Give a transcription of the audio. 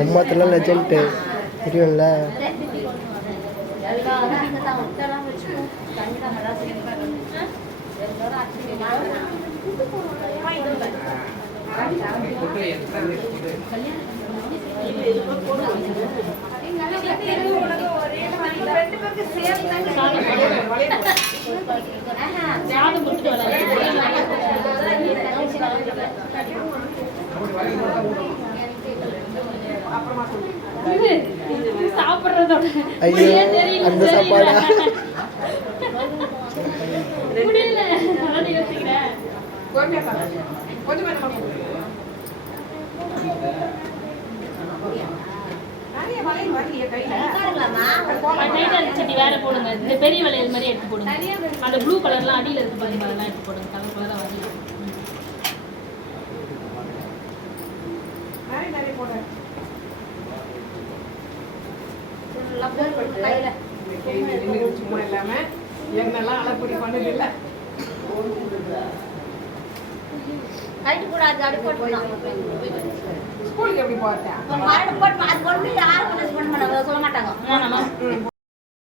அம்மாத்தெல்லாம் legend தெரியும்ல. ஐயோ அந்த சாப்பாடா வேற போடுங்க. இந்த பெரிய வளையல் மாதிரி எடுத்து போடுங்க. அந்த ப்ளூ கலர்லாம் அடியில இருக்கு பாருங்க, அதெல்லாம் எடுத்து போடுங்க. கலர் கலரா வரல. சும்மா இல்லாம என்னெல்லாம் அலப்படி பண்ணது இல்ல. ஸ்கூலுக்கு எப்படி போறேன் போட்டு அது கொண்டு யாரும் சொல்ல மாட்டாங்க.